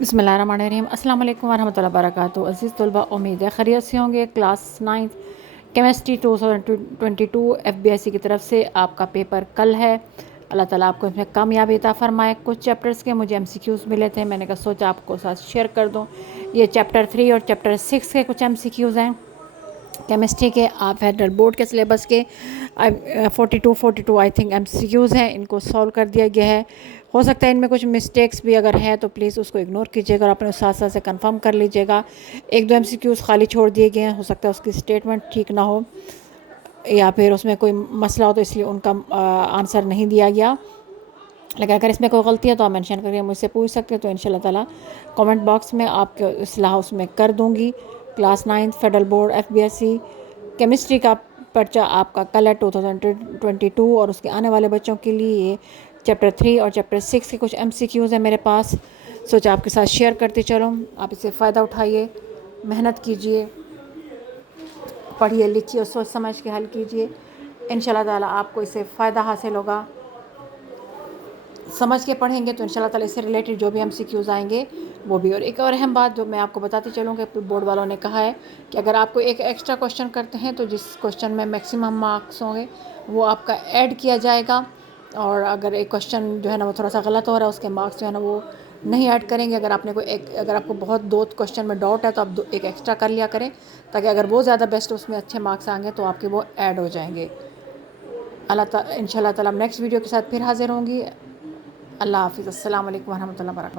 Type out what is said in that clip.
बिस्मिल्लाहिर्रहमानिर्रहीम। अस्सलाम वालेकुम वरहमतुल्लाहि वबरकातुहू। अज़ीज़ तलबा, उम्मीद है खैरियत से होंगे। क्लास 9 केमिस्ट्री 2022 FBIC की तरफ से आपका पेपर कल है। अल्लाह ताला आपको इसमें कामयाबी अता फ़रमाए। कुछ चैप्टर्स के मुझे MCQs मिले थे, मैंने कहा सोचा आपको साथ शेयर कर दूँ। ये चैप्टर 3 और चैप्टर 6 के कुछ MCQs हैं केमिस्ट्री के। आप फेडरल बोर्ड के सिलेबस के 42 आई थिंक MCQs हैं, इनको सॉल्व कर दिया गया है। हो सकता है इनमें कुछ मिस्टेक्स भी अगर है तो प्लीज़ उसको इग्नोर कीजिएगा और अपने साथ साथ से कंफर्म कर लीजिएगा। एक दो MCQs खाली छोड़ दिए गए हैं, हो सकता है उसकी स्टेटमेंट ठीक ना हो या फिर उसमें कोई मसला हो तो इसलिए उनका आंसर नहीं दिया गया। लेकिन अगर इसमें कोई गलती है तो आप मेंशन करके मुझसे पूछ सकते हैं, तो इंशाल्लाह ताला कमेंट बॉक्स में आपको इस्लाह उसमें कर दूँगी। Class 9 federal board FBIC chemistry का पर्चा आपका कल है 2022 और उसके आने वाले बच्चों के लिए चैप्टर 3 और चैप्टर 6 के कुछ MCQs हैं मेरे पास। सोचा आपके साथ शेयर करते चलो, आप इससे फ़ायदा उठाइए, मेहनत कीजिए, पढ़िए लिखिए और सोच समझ के हल कीजिए। इंशाल्लाह ताला आपको इससे फ़ायदा हासिल होगा। समझ के पढ़ेंगे तो इंशाल्लाह ताला इससे रिलेटेड जो भी MCQs आएंगे वो भी। और एक और अहम बात जो मैं आपको बताती चलूँ कि बोर्ड वालों ने कहा है कि अगर आपको एक एक्स्ट्रा क्वेश्चन करते हैं तो जिस क्वेश्चन में मैक्सिमम मार्क्स होंगे वो आपका ऐड किया जाएगा, और अगर एक क्वेश्चन जो है ना वो थोड़ा सा गलत हो रहा है उसके मार्क्स जो है ना वो नहीं ऐड करेंगे। अगर आपने अगर आपको बहुत दो क्वेश्चन में डाउट है तो आप एक एक्स्ट्रा कर लिया करें, ताकि अगर वो ज़्यादा बेस्ट उसमें अच्छे मार्क्स आएंगे तो आपके वो ऐड हो जाएंगे। इंशाल्लाह ताला नेक्स्ट वीडियो के साथ फिर हाजिर होंगी। अल्लाह हाफ़िज़। अस्सलाम वालेकुम वरहमतुल्लाहि वबरकातुहू।